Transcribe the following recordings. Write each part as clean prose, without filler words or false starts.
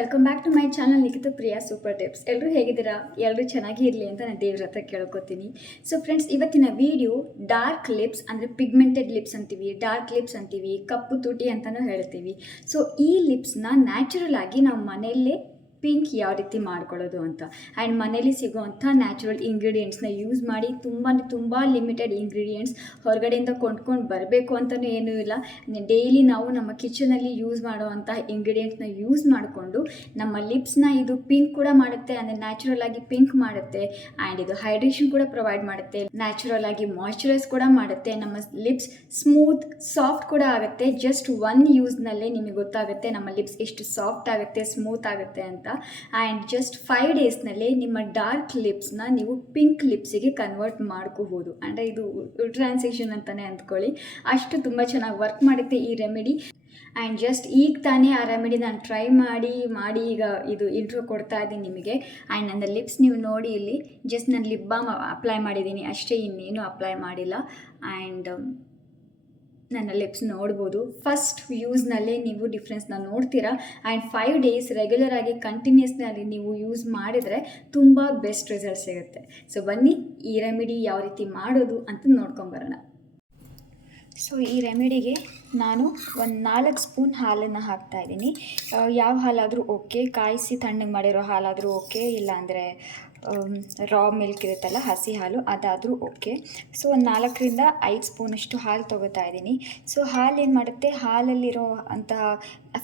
Welcome back to my channel Nikhita Priya super tips. ಎಲ್ಲರೂ ಹೇಗಿದ್ದೀರಾ? ಎಲ್ಲರೂ ಚೆನ್ನಾಗಿ ಇರಲಿ ಅಂತ ನಾನು ದೇವ್ರ ಹತ್ರ ಕೇಳ್ಕೊತೀನಿ. ಸೊ ಫ್ರೆಂಡ್ಸ್, ಇವತ್ತಿನ ವಿಡಿಯೋ ಡಾರ್ಕ್ ಲಿಪ್ಸ್ ಅಂದರೆ ಪಿಗ್ಮೆಂಟೆಡ್ ಲಿಪ್ಸ್ ಅಂತೀವಿ, ಡಾರ್ಕ್ ಲಿಪ್ಸ್ ಅಂತೀವಿ, ಕಪ್ಪು ತುಟಿ ಅಂತಲೂ ಹೇಳ್ತೀವಿ. ಸೊ ಈ ಲಿಪ್ಸ್ನ ನ್ಯಾಚುರಲ್ ಆಗಿ ನಾವು ಮನೆಯಲ್ಲೇ ಪಿಂಕ್ ಯಾವ ರೀತಿ ಮಾಡ್ಕೊಳ್ಳೋದು ಅಂತ, ಆ್ಯಂಡ್ ಮನೇಲಿ ಸಿಗೋವಂಥ ನ್ಯಾಚುರಲ್ ಇಂಗ್ರೀಡಿಯೆಂಟ್ಸ್ನ ಯೂಸ್ ಮಾಡಿ ತುಂಬ ಲಿಮಿಟೆಡ್ ಇಂಗ್ರೀಡಿಯೆಂಟ್ಸ್ ಹೊರಗಡೆಯಿಂದ ಕೊಂಡ್ಕೊಂಡು ಬರಬೇಕು ಅಂತಲೂ ಏನೂ ಇಲ್ಲ. ಡೈಲಿ ನಾವು ನಮ್ಮ ಕಿಚನಲ್ಲಿ ಯೂಸ್ ಮಾಡುವಂಥ ಇಂಗ್ರೀಡಿಯೆಂಟ್ಸ್ನ ಯೂಸ್ ಮಾಡಿಕೊಂಡು ನಮ್ಮ ಲಿಪ್ಸ್ನ ಇದು ಪಿಂಕ್ ಕೂಡ ಮಾಡುತ್ತೆ, ಅಂದರೆ ನ್ಯಾಚುರಲ್ ಆಗಿ ಪಿಂಕ್ ಮಾಡುತ್ತೆ, ಆ್ಯಂಡ್ ಇದು ಹೈಡ್ರೇಷನ್ ಕೂಡ ಪ್ರೊವೈಡ್ ಮಾಡುತ್ತೆ, ನ್ಯಾಚುರಲ್ ಆಗಿ ಮಾಯ್ಶ್ಚರೈಸ್ ಕೂಡ ಮಾಡುತ್ತೆ, ನಮ್ಮ ಲಿಪ್ಸ್ ಸ್ಮೂತ್ ಸಾಫ್ಟ್ ಕೂಡ ಆಗುತ್ತೆ. ಜಸ್ಟ್ ಒನ್ ಯೂಸ್ನಲ್ಲೇ ನಿಮಗೆ ಗೊತ್ತಾಗುತ್ತೆ ನಮ್ಮ ಲಿಪ್ಸ್ ಎಷ್ಟು ಸಾಫ್ಟ್ ಆಗುತ್ತೆ, ಸ್ಮೂತ್ ಆಗುತ್ತೆ ಅಂತ. ಆ್ಯಂಡ್ ಜಸ್ಟ್ 5 ಡೇಸ್ನಲ್ಲೇ ನಿಮ್ಮ ಡಾರ್ಕ್ ಲಿಪ್ಸ್ನ ನೀವು ಪಿಂಕ್ ಲಿಪ್ಸಿಗೆ ಕನ್ವರ್ಟ್ ಮಾಡ್ಕೋಬೋದು. ಅಂದರೆ ಇದು ಟ್ರಾನ್ಸಿಷನ್ ಅಂತಲೇ ಅಂದ್ಕೊಳ್ಳಿ, ಅಷ್ಟು ತುಂಬ ಚೆನ್ನಾಗಿ ವರ್ಕ್ ಮಾಡುತ್ತೆ ಈ ರೆಮಿಡಿ. ಆ್ಯಂಡ್ ಜಸ್ಟ್ ಈಗ ತಾನೇ ಆ ರೆಮಿಡಿ ನಾನು ಟ್ರೈ ಮಾಡಿ ಈಗ ಇದು ಇಂಟ್ರೋ ಕೊಡ್ತಾ ಇದ್ದೀನಿ ನಿಮಗೆ. ಆ್ಯಂಡ್ ನನ್ನ ಲಿಪ್ಸ್ ನೀವು ನೋಡಿ, ಇಲ್ಲಿ ಜಸ್ಟ್ ನಾನು ಲಿಪ್ ಬಾಮ್ ಅಪ್ಲೈ ಮಾಡಿದ್ದೀನಿ ಅಷ್ಟೇ, ಇನ್ನೇನು ಅಪ್ಲೈ ಮಾಡಿಲ್ಲ. ಆ್ಯಂಡ್ ನನ್ನ ಲಿಪ್ಸ್ ನೋಡ್ಬೋದು, ಫಸ್ಟ್ ಯೂಸ್ನಲ್ಲೇ ನೀವು ಡಿಫ್ರೆನ್ಸ್ನ ನೋಡ್ತೀರಾ. ಆ್ಯಂಡ್ 5 ಡೇಸ್ ರೆಗ್ಯುಲರ್ ಆಗಿ ಕಂಟಿನ್ಯೂಸ್ನಲ್ಲಿ ನೀವು ಯೂಸ್ ಮಾಡಿದರೆ ತುಂಬ ಬೆಸ್ಟ್ ರಿಸಲ್ಟ್ ಸಿಗುತ್ತೆ. ಸೊ ಬನ್ನಿ ಈ ರೆಮಿಡಿ ಯಾವ ರೀತಿ ಮಾಡೋದು ಅಂತ ನೋಡ್ಕೊಂಬರೋಣ. ಸೊ ಈ ರೆಮಿಡಿಗೆ ನಾನು ಒಂದು 4 ಸ್ಪೂನ್ ಹಾಲನ್ನು ಹಾಕ್ತಾಯಿದ್ದೀನಿ. ಯಾವ ಹಾಲಾದರೂ ಓಕೆ, ಕಾಯಿಸಿ ತಣ್ಣಗೆ ಮಾಡಿರೋ ಹಾಲಾದರೂ ಓಕೆ, ಇಲ್ಲಾಂದರೆ ರಾ ಮಿಲ್ಕ್ ಇರುತ್ತಲ್ಲ ಹಸಿ ಹಾಲು ಅದಾದರೂ ಓಕೆ. ಸೊ ಒಂದು 4ರಿಂದ 5 ಸ್ಪೂನಷ್ಟು ಹಾಲು ತೊಗೋತಾ ಇದ್ದೀನಿ. ಸೊ ಹಾಲು ಏನು ಮಾಡುತ್ತೆ, ಹಾಲಲ್ಲಿರೋ ಅಂತಹ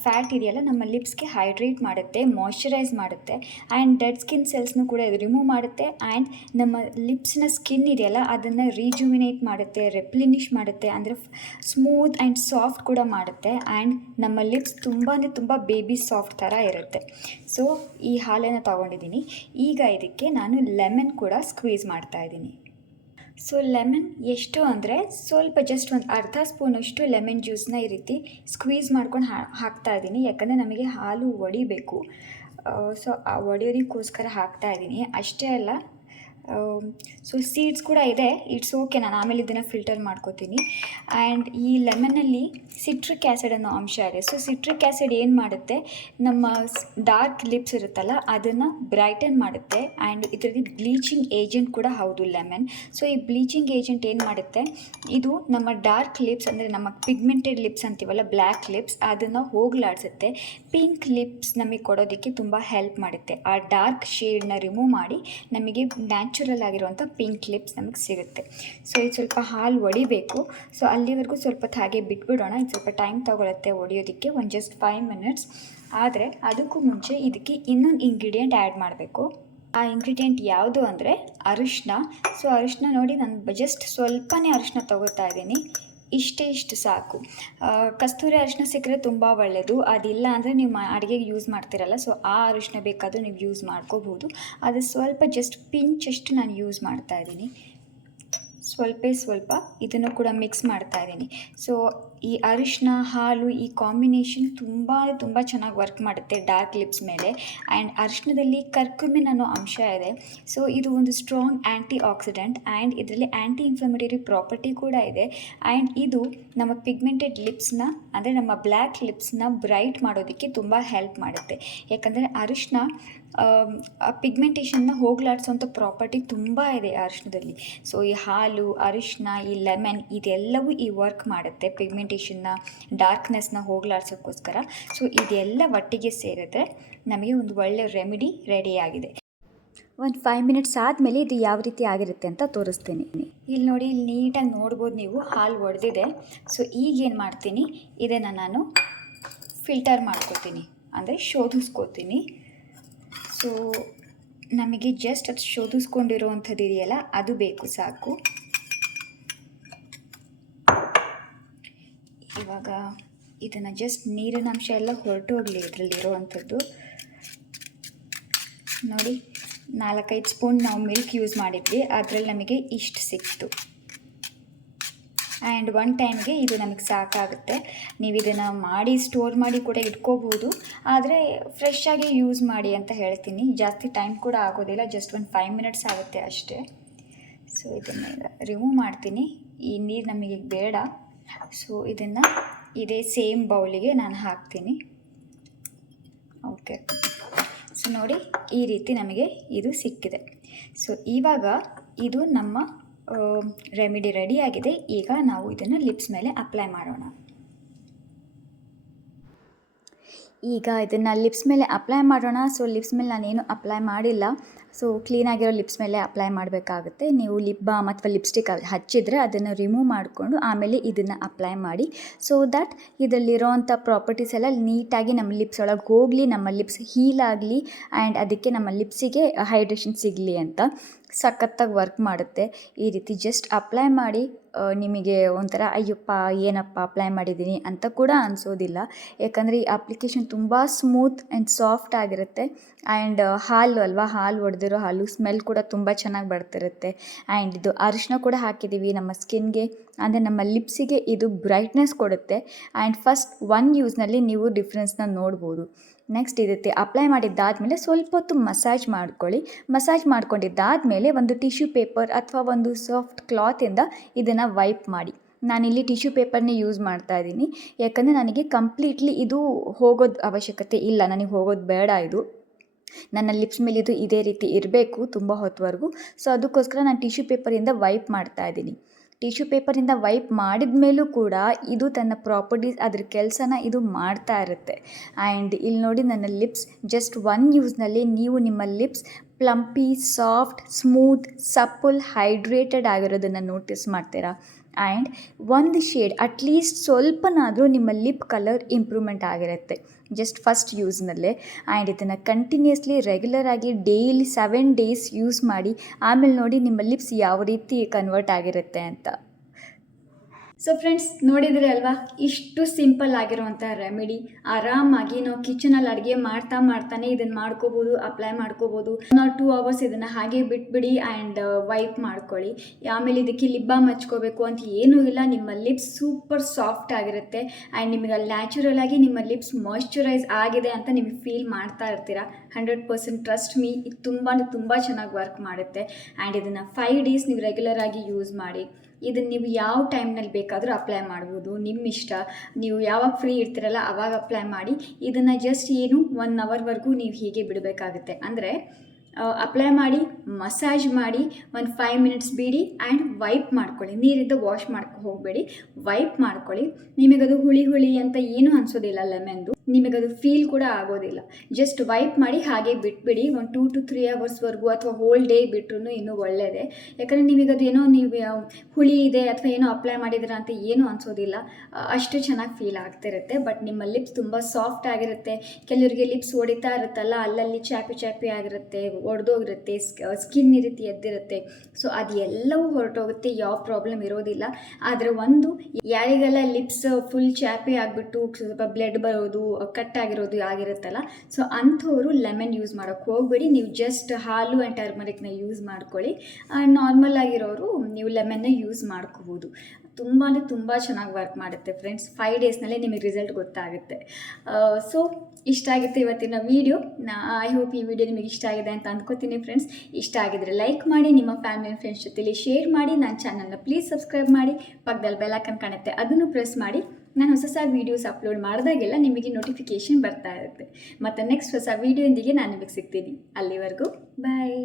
ಫ್ಯಾಟ್ ಇದೆಯಲ್ಲ ನಮ್ಮ ಲಿಪ್ಸ್ಗೆ ಹೈಡ್ರೇಟ್ ಮಾಡುತ್ತೆ, ಮಾಯ್ಶ್ಚರೈಸ್ ಮಾಡುತ್ತೆ, ಆ್ಯಂಡ್ ಡೆಡ್ ಸ್ಕಿನ್ ಸೆಲ್ಸ್ನು ಕೂಡ ಇದು ರಿಮೂವ್ ಮಾಡುತ್ತೆ. ಆ್ಯಂಡ್ ನಮ್ಮ ಲಿಪ್ಸ್ನ ಸ್ಕಿನ್ ಇದೆಯಲ್ಲ ಅದನ್ನು ರೀಜುವಿನೇಟ್ ಮಾಡುತ್ತೆ, ರೆಪ್ಲಿನಿಷ್ ಮಾಡುತ್ತೆ, ಅಂದರೆ ಸ್ಮೂತ್ ಆ್ಯಂಡ್ ಸಾಫ್ಟ್ ಕೂಡ ಮಾಡುತ್ತೆ. ಆ್ಯಂಡ್ ನಮ್ಮ ಲಿಪ್ಸ್ ತುಂಬ ಬೇಬಿ ಸಾಫ್ಟ್ ಥರ ಇರುತ್ತೆ. ಸೊ ಈ ಹಾಲನ್ನು ತೊಗೊಂಡಿದ್ದೀನಿ. ಈಗ ಇದಕ್ಕೆ ನಾನು ಲೆಮನ್ ಕೂಡ ಸ್ಕ್ವೀಸ್ ಮಾಡ್ತಾ ಇದ್ದೀನಿ. ಸೊ ಲೆಮನ್ ಎಷ್ಟು ಅಂದರೆ ಸ್ವಲ್ಪ ಜಸ್ಟ್ ಒಂದು ಅರ್ಧ ಸ್ಪೂನಷ್ಟು ಲೆಮನ್ ಜ್ಯೂಸನ್ನ ಈ ರೀತಿ ಸ್ಕ್ವೀಸ್ ಮಾಡ್ಕೊಂಡು ಹಾಕ್ತಾ ಇದ್ದೀನಿ, ಯಾಕಂದರೆ ನಮಗೆ ಹಾಲು ಒಡಿಬೇಕು. ಸೊ ಆ ಒಡೆಯೋದಕ್ಕೋಸ್ಕರ ಹಾಕ್ತಾ ಇದ್ದೀನಿ. ಅಷ್ಟೇ ಅಲ್ಲ, ಸೊ ಸೀಡ್ಸ್ ಕೂಡ ಇದೆ, ಇಟ್ಸ್ ಓಕೆ, ನಾನು ಆಮೇಲೆ ಇದನ್ನು ಫಿಲ್ಟರ್ ಮಾಡ್ಕೋತೀನಿ. ಆ್ಯಂಡ್ ಈ ಲೆಮನಲ್ಲಿ ಸಿಟ್ರಿಕ್ ಆ್ಯಸಿಡ್ ಅನ್ನೋ ಅಂಶ ಇದೆ. ಸೊ ಸಿಟ್ರಿಕ್ ಆ್ಯಸಿಡ್ ಏನು ಮಾಡುತ್ತೆ, ನಮ್ಮ ಡಾರ್ಕ್ ಲಿಪ್ಸ್ ಇರುತ್ತಲ್ಲ ಅದನ್ನು ಬ್ರೈಟನ್ ಮಾಡುತ್ತೆ. ಆ್ಯಂಡ್ ಇದರಲ್ಲಿ ಬ್ಲೀಚಿಂಗ್ ಏಜೆಂಟ್ ಕೂಡ ಹೌದು ಲೆಮನ್. ಸೊ ಈ ಬ್ಲೀಚಿಂಗ್ ಏಜೆಂಟ್ ಏನು ಮಾಡುತ್ತೆ, ಇದು ನಮ್ಮ ಡಾರ್ಕ್ ಲಿಪ್ಸ್ ಅಂದರೆ ನಮ್ಮ ಪಿಗ್ಮೆಂಟೆಡ್ ಲಿಪ್ಸ್ ಅಂತೀವಲ್ಲ, ಬ್ಲ್ಯಾಕ್ ಲಿಪ್ಸ್, ಅದನ್ನು ಹೋಗಲಾಡಿಸುತ್ತೆ. ಪಿಂಕ್ ಲಿಪ್ಸ್ ನಮಗೆ ಕೊಡೋದಕ್ಕೆ ತುಂಬ ಹೆಲ್ಪ್ ಮಾಡುತ್ತೆ. ಆ ಡಾರ್ಕ್ ಶೇಡ್ನ ರಿಮೂವ್ ಮಾಡಿ ನಮಗೆ ನ್ಯಾಚುರಲ್ ಆಗಿರುವಂಥ ಪಿಂಕ್ ಲಿಪ್ಸ್ ನಮಗೆ ಸಿಗುತ್ತೆ. ಸೊ ಇದು ಸ್ವಲ್ಪ ಹಾಲು ಒಡಿಬೇಕು. ಸೊ ಅಲ್ಲಿವರೆಗೂ ಸ್ವಲ್ಪ ಹಾಗೆ ಬಿಟ್ಬಿಡೋಣ, ಇದು ಸ್ವಲ್ಪ ಟೈಮ್ ತೊಗೊಳುತ್ತೆ ಒಡೆಯೋದಕ್ಕೆ, ಒಂದು ಜಸ್ಟ್ 5 ಮಿನಿಟ್ಸ್. ಆದರೆ ಅದಕ್ಕೂ ಮುಂಚೆ ಇದಕ್ಕೆ ಇನ್ನೊಂದು ಇಂಗ್ರೀಡಿಯೆಂಟ್ ಆ್ಯಡ್ ಮಾಡಬೇಕು. ಆ ಇಂಗ್ರೀಡಿಯೆಂಟ್ ಯಾವುದು ಅಂದರೆ ಅರಿಶಿನ. ಸೊ ಅರಿಶಿನ ನೋಡಿ, ನಾನು ಜಸ್ಟ್ ಸ್ವಲ್ಪನೇ ಅರಿಶಿನ ತೊಗೋತಾ ಇದ್ದೀನಿ, ಇಷ್ಟು ಸಾಕು. ಕಸ್ತೂರಿ ಅರಿಶಿನ ಸಿಕ್ಕರೆ ತುಂಬ ಒಳ್ಳೆಯದು, ಅದಿಲ್ಲ ಅಂದರೆ ನೀವು ಅಡುಗೆಗೆ ಯೂಸ್ ಮಾಡ್ತೀರಲ್ಲ, ಸೊ ಆ ಅರಿಶಿನ ಬೇಕಾದರೂ ನೀವು ಯೂಸ್ ಮಾಡ್ಕೋಬೋದು. ಅದು ಸ್ವಲ್ಪ ಜಸ್ಟ್ ಪಿಂಚಷ್ಟು ನಾನು ಯೂಸ್ ಮಾಡ್ತಾ ಇದ್ದೀನಿ, ಸ್ವಲ್ಪ ಇದನ್ನು ಕೂಡ ಮಿಕ್ಸ್ ಮಾಡ್ತಾ ಇದ್ದೀನಿ. ಸೊ ಈ ಅರಿಶಿನ ಹಾಲು ಈ ಕಾಂಬಿನೇಷನ್ ತುಂಬ ಚೆನ್ನಾಗಿ ವರ್ಕ್ ಮಾಡುತ್ತೆ ಡಾರ್ಕ್ ಲಿಪ್ಸ್ ಮೇಲೆ. ಆ್ಯಂಡ್ ಅರಿಶಿನದಲ್ಲಿ ಕರ್ಕ್ಯುಮಿನ್ ಅನ್ನೋ ಅಂಶ ಇದೆ. ಸೊ ಇದು ಒಂದು ಸ್ಟ್ರಾಂಗ್ ಆ್ಯಂಟಿ ಆಕ್ಸಿಡೆಂಟ್, ಆ್ಯಂಡ್ ಇದರಲ್ಲಿ ಆ್ಯಂಟಿ ಇನ್ಫ್ಲಮೇಟರಿ ಪ್ರಾಪರ್ಟಿ ಕೂಡ ಇದೆ. ಆ್ಯಂಡ್ ಇದು ನಮ್ಮ ಪಿಗ್ಮೆಂಟೆಡ್ ಲಿಪ್ಸ್ನ ಅಂದರೆ ನಮ್ಮ ಬ್ಲ್ಯಾಕ್ ಲಿಪ್ಸ್ನ ಬ್ರೈಟ್ ಮಾಡೋದಕ್ಕೆ ತುಂಬ ಹೆಲ್ಪ್ ಮಾಡುತ್ತೆ. ಯಾಕಂದರೆ ಅರಿಶಿನ ಪಿಗ್ಮೆಂಟೇಷನ್ನ ಹೋಗಲಾಡಿಸೋಂಥ ಪ್ರಾಪರ್ಟಿ ತುಂಬ ಇದೆ ಅರಿಶಿನದಲ್ಲಿ. ಸೊ ಈ ಹಾಲು, ಅರಿಶಿನ, ಈ ಲೆಮನ್ ಇದೆಲ್ಲವೂ ಈ ವರ್ಕ್ ಮಾಡುತ್ತೆ ಪಿಗ್ಮೆಂಟೇಷನ್ನ, ಡಾರ್ಕ್ನೆಸ್ನ ಹೋಗಲಾಡ್ಸೋಕ್ಕೋಸ್ಕರ. ಸೊ ಇದೆಲ್ಲ ಒಟ್ಟಿಗೆ ಸೇರಿದ್ರೆ ನಮಗೆ ಒಂದು ಒಳ್ಳೆ ರೆಮಿಡಿ ರೆಡಿಯಾಗಿದೆ. ಒಂದು 5 ಮಿನಿಟ್ಸ್ ಆದಮೇಲೆ ಇದು ಯಾವ ರೀತಿ ಆಗಿರುತ್ತೆ ಅಂತ ತೋರಿಸ್ತೀನಿ. ಇಲ್ಲಿ ನೋಡಿ, ಇಲ್ಲಿ ನೀಟಾಗಿ ನೋಡ್ಬೋದು ನೀವು, ಹಾಲು ಒಡೆದಿದೆ. ಸೊ ಈಗೇನು ಮಾಡ್ತೀನಿ, ಇದನ್ನು ನಾನು ಫಿಲ್ಟರ್ ಮಾಡ್ಕೋತೀನಿ, ಅಂದರೆ ಶೋಧಿಸ್ಕೋತೀನಿ. ಸೊ ನಮಗೆ ಜಸ್ಟ್ ಅದು ಶೋಧಿಸ್ಕೊಂಡಿರೋವಂಥದ್ದು ಇದೆಯಲ್ಲ ಅದು ಬೇಕು, ಸಾಕು. ಇವಾಗ ಇದನ್ನು ಜಸ್ಟ್ ನೀರಿನ ಅಂಶ ಎಲ್ಲ ಹೊರಟೋಗಲಿ ಇದರಲ್ಲಿರೋವಂಥದ್ದು. ನೋಡಿ, 4-5 ಸ್ಪೂನ್ ನಾವು ಮಿಲ್ಕ್ ಯೂಸ್ ಮಾಡಿದ್ವಿ, ಅದರಲ್ಲಿ ನಮಗೆ ಇಷ್ಟು ಸಿಕ್ತು. ಆ್ಯಂಡ್ ಒನ್ ಟೈಮ್ಗೆ ಇದು ನಮಗೆ ಸಾಕಾಗುತ್ತೆ. ನೀವು ಇದನ್ನು ಮಾಡಿ ಸ್ಟೋರ್ ಮಾಡಿ ಕೂಡ ಇಟ್ಕೋಬೋದು, ಆದರೆ ಫ್ರೆಶ್ ಆಗಿ ಯೂಸ್ ಮಾಡಿ ಅಂತ ಹೇಳ್ತೀನಿ. ಜಾಸ್ತಿ ಟೈಮ್ ಕೂಡ ಆಗೋದಿಲ್ಲ, ಜಸ್ಟ್ ಒಂದು 5 ಮಿನಿಟ್ಸ್ ಆಗುತ್ತೆ ಅಷ್ಟೇ. ಸೊ ಇದನ್ನು ರಿಮೂವ್ ಮಾಡ್ತೀನಿ, ಈ ನೀರು ನಮಗೆ ಬೇಡ. ಸೊ ಇದನ್ನು ಇದೇ ಸೇಮ್ ಬೌಲಿಗೆ ನಾನು ಹಾಕ್ತೀನಿ. ಓಕೆ, ಸೊ ನೋಡಿ ಈ ರೀತಿ ನಮಗೆ ಇದು ಸಿಕ್ಕಿದೆ. ಸೊ ಇವಾಗ ಇದು ನಮ್ಮ ರೆಮಿಡಿ ರೆಡಿಯಾಗಿದೆ. ಈಗ ನಾವು ಇದನ್ನು ಲಿಪ್ಸ್ ಮೇಲೆ ಅಪ್ಲೈ ಮಾಡೋಣ. ಈಗ ಇದನ್ನು ಲಿಪ್ಸ್ ಮೇಲೆ ಅಪ್ಲೈ ಮಾಡೋಣ. ಸೊ ಲಿಪ್ಸ್ ಮೇಲೆ ನಾನೇನು ಅಪ್ಲೈ ಮಾಡಿಲ್ಲ. ಸೊ ಕ್ಲೀನಾಗಿರೋ ಲಿಪ್ಸ್ ಮೇಲೆ ಅಪ್ಲೈ ಮಾಡಬೇಕಾಗುತ್ತೆ. ನೀವು ಲಿಪ್ ಬಾಮ್ ಅಥವಾ ಲಿಪ್ಸ್ಟಿಕ್ ಹಚ್ಚಿದರೆ ಅದನ್ನು ರಿಮೂವ್ ಮಾಡಿಕೊಂಡು ಆಮೇಲೆ ಇದನ್ನು ಅಪ್ಲೈ ಮಾಡಿ. ಸೊ ದ್ಯಾಟ್ ಇದರಲ್ಲಿರೋವಂಥ ಪ್ರಾಪರ್ಟೀಸ್ ಎಲ್ಲ ನೀಟಾಗಿ ನಮ್ಮ ಲಿಪ್ಸ್ ಒಳಗೆ ಹೋಗಲಿ, ನಮ್ಮ ಲಿಪ್ಸ್ ಹೀಲ್ ಆಗಲಿ ಆ್ಯಂಡ್ ಅದಕ್ಕೆ ನಮ್ಮ ಲಿಪ್ಸಿಗೆ ಹೈಡ್ರೇಷನ್ ಸಿಗಲಿ ಅಂತ ಸಖತ್ತಾಗಿ ವರ್ಕ್ ಮಾಡುತ್ತೆ. ಈ ರೀತಿ ಜಸ್ಟ್ ಅಪ್ಲೈ ಮಾಡಿ ನಿಮಗೆ ಒಂಥರ ಅಯ್ಯಪ್ಪ ಏನಪ್ಪ ಅಪ್ಲೈ ಮಾಡಿದ್ದೀನಿ ಅಂತ ಕೂಡ ಅನಿಸೋದಿಲ್ಲ. ಯಾಕಂದರೆ ಈ ಅಪ್ಲಿಕೇಶನ್ ತುಂಬ ಸ್ಮೂತ್ ಆ್ಯಂಡ್ ಸಾಫ್ಟ್ ಆಗಿರುತ್ತೆ. ಆ್ಯಂಡ್ ಹಾಲು ಅಲ್ವಾ, ಹಾಲು ಒಡೆದಿರೋ ಹಾಲು ಸ್ಮೆಲ್ ಕೂಡ ತುಂಬ ಚೆನ್ನಾಗಿ ಬರ್ತಿರುತ್ತೆ. ಆ್ಯಂಡ್ ಇದು ಅರಿಶಿನ ಕೂಡ ಹಾಕಿದ್ದೀವಿ ನಮ್ಮ ಸ್ಕಿನ್ಗೆ, ಅಂದರೆ ನಮ್ಮ ಲಿಪ್ಸಿಗೆ ಇದು ಬ್ರೈಟ್ನೆಸ್ ಕೊಡುತ್ತೆ. ಆ್ಯಂಡ್ ಫಸ್ಟ್ ಒನ್ ಯೂಸ್ನಲ್ಲಿ ನೀವು ಡಿಫ್ರೆನ್ಸ್ನ ನೋಡ್ಬೋದು. ನೆಕ್ಸ್ಟ್ ಇರುತ್ತೆ ಅಪ್ಲೈ ಮಾಡಿದ್ದಾದಮೇಲೆ ಸ್ವಲ್ಪ ಹೊತ್ತು ಮಸಾಜ್ ಮಾಡ್ಕೊಳ್ಳಿ. ಮಸಾಜ್ ಮಾಡ್ಕೊಂಡಿದ್ದಾದಮೇಲೆ ಒಂದು ಟಿಶ್ಯೂ ಪೇಪರ್ ಅಥವಾ ಒಂದು ಸಾಫ್ಟ್ ಕ್ಲಾತಿಂದ ಇದನ್ನು ವೈಪ್ ಮಾಡಿ. ನಾನಿಲ್ಲಿ ಟಿಶ್ಯೂ ಪೇಪರ್ನೇ ಯೂಸ್ ಮಾಡ್ತಾ ಇದ್ದೀನಿ, ಯಾಕಂದರೆ ನನಗೆ ಕಂಪ್ಲೀಟ್ಲಿ ಇದು ಹೋಗೋದು ಅವಶ್ಯಕತೆ ಇಲ್ಲ, ನನಗೆ ಹೋಗೋದು ಬೇಡ. ಇದು ನನ್ನ ಲಿಪ್ಸ್ ಮೇಲೆ ಇದು ಇದೇ ರೀತಿ ಇರಬೇಕು ತುಂಬ ಹೊತ್ತವರೆಗೂ. ಸೊ ಅದಕ್ಕೋಸ್ಕರ ನಾನು ಟಿಶ್ಯೂ ಪೇಪರಿಂದ ವೈಪ್ ಮಾಡ್ತಾ ಇದ್ದೀನಿ. ಟಿಶ್ಯೂ ಪೇಪರಿಂದ ವೈಪ್ ಮಾಡಿದ ಮೇಲೂ ಕೂಡ ಇದು ತನ್ನ ಪ್ರಾಪರ್ಟೀಸ್ ಅದ್ರ ಕೆಲಸನ ಇದು ಮಾಡ್ತಾ ಇರುತ್ತೆ. ಆ್ಯಂಡ್ ಇಲ್ಲಿ ನೋಡಿ ನನ್ನ ಲಿಪ್ಸ್ ಜಸ್ಟ್ ಒನ್ ಯೂಸ್ನಲ್ಲಿ ನೀವು ನಿಮ್ಮ lips plumpy, soft, smooth, supple, hydrated ಆಗಿರೋದನ್ನು ನೋಟಿಸ್ ಮಾಡ್ತೀರಾ. ಆ್ಯಂಡ್ ಒಂದು ಶೇಡ್ ಅಟ್ಲೀಸ್ಟ್ ಸ್ವಲ್ಪನಾದರೂ ನಿಮ್ಮ ಲಿಪ್ ಕಲರ್ ಇಂಪ್ರೂವ್ಮೆಂಟ್ ಆಗಿರುತ್ತೆ ಜಸ್ಟ್ ಫಸ್ಟ್ ಯೂಸ್ನಲ್ಲೇ. ಆ್ಯಂಡ್ ಇದನ್ನು ಕಂಟಿನ್ಯೂಸ್ಲಿ ರೆಗ್ಯುಲರಾಗಿ ಡೈಲಿ 7 days ಯೂಸ್ ಮಾಡಿ. ಆಮೇಲೆ ನೋಡಿ ನಿಮ್ಮ ಲಿಪ್ಸ್ ಯಾವ ರೀತಿ ಕನ್ವರ್ಟ್ ಆಗಿರುತ್ತೆ ಅಂತ. ಸೊ ಫ್ರೆಂಡ್ಸ್, ನೋಡಿದ್ರಿ ಅಲ್ವಾ, ಇಷ್ಟು ಸಿಂಪಲ್ ಆಗಿರುವಂಥ ರೆಮಿಡಿ. ಆರಾಮಾಗಿ ನಾವು ಕಿಚನಲ್ಲಿ ಅಡುಗೆ ಮಾಡ್ತಾನೆ ಇದನ್ನು ಮಾಡ್ಕೋಬೋದು, ಅಪ್ಲೈ ಮಾಡ್ಕೋಬೋದು. 1 or 2 hours ಇದನ್ನು ಹಾಗೆ ಬಿಟ್ಬಿಡಿ ಆ್ಯಂಡ್ ವೈಪ್ ಮಾಡ್ಕೊಳ್ಳಿ. ಆಮೇಲೆ ಇದಕ್ಕೆ ಲಿಪ್ ಬಾಮ್ ಹಚ್ಕೋಬೇಕು ಅಂತ ಏನೂ ಇಲ್ಲ. ನಿಮ್ಮ ಲಿಪ್ಸ್ ಸೂಪರ್ ಸಾಫ್ಟ್ ಆಗಿರುತ್ತೆ ಆ್ಯಂಡ್ ನಿಮಗೆ ಅಲ್ಲಿ ನ್ಯಾಚುರಲ್ ಆಗಿ ನಿಮ್ಮ ಲಿಪ್ಸ್ ಮಾಯ್ಶ್ಚರೈಸ್ ಆಗಿದೆ ಅಂತ ನಿಮಗೆ ಫೀಲ್ ಮಾಡ್ತಾ ಇರ್ತೀರಾ. 100% ಟ್ರಸ್ಟ್ ಮೀ, ಇದು ತುಂಬ ಚೆನ್ನಾಗಿ ವರ್ಕ್ ಮಾಡುತ್ತೆ. ಆ್ಯಂಡ್ ಇದನ್ನು 5 days ನೀವು ರೆಗ್ಯುಲರ್ ಆಗಿ ಯೂಸ್ ಮಾಡಿ. ಇದನ್ನು ನೀವು ಯಾವ ಟೈಮ್ನಲ್ಲಿ ಬೇಕಾದರೂ ಅಪ್ಲೈ ಮಾಡ್ಬೋದು, ನಿಮ್ಮ ಇಷ್ಟ. ನೀವು ಯಾವಾಗ ಫ್ರೀ ಇರ್ತೀರಲ್ಲ ಆವಾಗ ಅಪ್ಲೈ ಮಾಡಿ. ಇದನ್ನು ಜಸ್ಟ್ 1 hourವರೆಗೂ ನೀವು ಹೀಗೆ ಬಿಡಬೇಕಾಗುತ್ತೆ. ಅಂದರೆ ಅಪ್ಲೈ ಮಾಡಿ, ಮಸಾಜ್ ಮಾಡಿ, ಒಂದು 5 minutes ಬಿಡಿ ಆ್ಯಂಡ್ ವೈಪ್ ಮಾಡ್ಕೊಳ್ಳಿ. ನೀರಿಂದ ವಾಶ್ ಹೋಗಬೇಡಿ, ವೈಪ್ ಮಾಡ್ಕೊಳ್ಳಿ. ನಿಮಗದು ಹುಳಿ ಅಂತ ಏನೂ ಅನಿಸೋದಿಲ್ಲ ಲೆಮನ್ದು. ನಿಮಗದು ಫೀಲ್ ಕೂಡ ಆಗೋದಿಲ್ಲ. ಜಸ್ಟ್ ವೈಪ್ ಮಾಡಿ ಹಾಗೆ ಬಿಟ್ಬಿಡಿ. 1 2 to 3 hours ಅಥವಾ ಹೋಲ್ ಡೇ ಬಿಟ್ರೂ ಇನ್ನೂ ಒಳ್ಳೆಯದೇ. ಯಾಕಂದರೆ ನಿಮಗದು ಏನೋ ನೀವು ಹುಳಿ ಇದೆ ಅಥವಾ ಏನೋ ಅಪ್ಲೈ ಮಾಡಿದ್ದೀರ ಅಂತ ಏನೂ ಅನಿಸೋದಿಲ್ಲ. ಅಷ್ಟು ಚೆನ್ನಾಗಿ ಫೀಲ್ ಆಗ್ತಿರುತ್ತೆ. ಬಟ್ ನಿಮ್ಮ ಲಿಪ್ಸ್ ತುಂಬ ಸಾಫ್ಟ್ ಆಗಿರುತ್ತೆ. ಕೆಲವರಿಗೆ ಲಿಪ್ಸ್ ಹೊಡಿತಾ ಇರುತ್ತಲ್ಲ, ಅಲ್ಲಲ್ಲಿ ಚಾಪಿ ಆಗಿರುತ್ತೆ, ಒಡೆದೋಗಿರುತ್ತೆ, ಸ್ಕಿನ್ ಈ ರೀತಿ ಎದ್ದಿರುತ್ತೆ. ಸೊ ಅದು ಎಲ್ಲವೂ ಹೊರಟೋಗುತ್ತೆ, ಯಾವ ಪ್ರಾಬ್ಲಮ್ ಇರೋದಿಲ್ಲ. ಆದರೆ ಒಂದು ಯಾರಿಗೆಲ್ಲ ಲಿಪ್ಸ್ ಫುಲ್ ಚಾಪಿ ಆಗಿಬಿಟ್ಟು ಸ್ವಲ್ಪ ಬ್ಲಡ್ ಬರೋದು, ಕಟ್ ಆಗಿರೋದು ಆಗಿರುತ್ತಲ್ಲ, ಸೊ ಅಂಥವರು ಲೆಮನ್ ಯೂಸ್ ಮಾಡೋಕ್ಕೆ ಹೋಗಬೇಡಿ. ನೀವು ಜಸ್ಟ್ ಹಾಲು ಆ್ಯಂಡ್ ಟರ್ಮರಿಕ್ನ ಯೂಸ್ ಮಾಡ್ಕೊಳ್ಳಿ. ನಾರ್ಮಲ್ ಆಗಿರೋರು ನೀವು ಲೆಮನ್ನ ಯೂಸ್ ಮಾಡ್ಕೋಬೋದು. ತುಂಬ ಚೆನ್ನಾಗಿ ವರ್ಕ್ ಮಾಡುತ್ತೆ ಫ್ರೆಂಡ್ಸ್. 5 daysನಲ್ಲೇ ನಿಮಗೆ ರಿಸಲ್ಟ್ ಗೊತ್ತಾಗುತ್ತೆ. ಸೊ ಇಷ್ಟ ಆಗುತ್ತೆ ಇವತ್ತಿನ ವೀಡಿಯೋ. ಐ ಹೋಪ್ ಈ ವಿಡಿಯೋ ನಿಮಗೆ ಇಷ್ಟ ಆಗಿದೆ ಅಂತ ಅಂದ್ಕೋತೀನಿ ಫ್ರೆಂಡ್ಸ್. ಇಷ್ಟ ಆಗಿದ್ರೆ ಲೈಕ್ ಮಾಡಿ, ನಿಮ್ಮ ಫ್ಯಾಮಿಲಿ ಆ್ಯಂಡ್ ಫ್ರೆಂಡ್ಸ್ ಜೊತೆಲಿ ಶೇರ್ ಮಾಡಿ. ನನ್ನ ಚಾನಲ್ನ ಪ್ಲೀಸ್ ಸಬ್ಸ್ಕ್ರೈಬ್ ಮಾಡಿ. ಪಕ್ಕದಲ್ಲಿ ಬೆಲ್ ಐಕಾನ್ ಕಾಣುತ್ತೆ, ಅದನ್ನು ಪ್ರೆಸ್ ಮಾಡಿ. ನಾನು ಹೊಸ ವೀಡಿಯೋಸ್ ಅಪ್ಲೋಡ್ ಮಾಡಿದಾಗೆಲ್ಲ ನಿಮಗೆ ನೋಟಿಫಿಕೇಷನ್ ಬರ್ತಾ ಇರುತ್ತೆ. ಮತ್ತು ನೆಕ್ಸ್ಟ್ ಹೊಸ ವೀಡಿಯೋಂದಿಗೆ ನಾನು ನಿಮಗೆ ಸಿಗ್ತೀನಿ. ಅಲ್ಲಿವರೆಗೂ ಬಾಯ್.